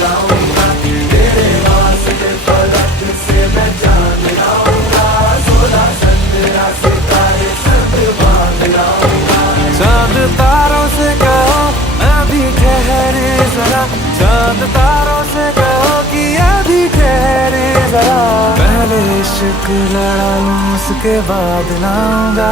लाऊंगा, तेरे वास्ते फलक से मैं जान लाऊंगा, 16 चंद्रा सितारे सब बांध लाऊंगा। चांद तारों से कहो अभी ठहरे जरा, चांद तारों से कहो कि अभी ठहरे जरा, पहले इश्क लड़ा लूं उसके बाद लाऊंगा।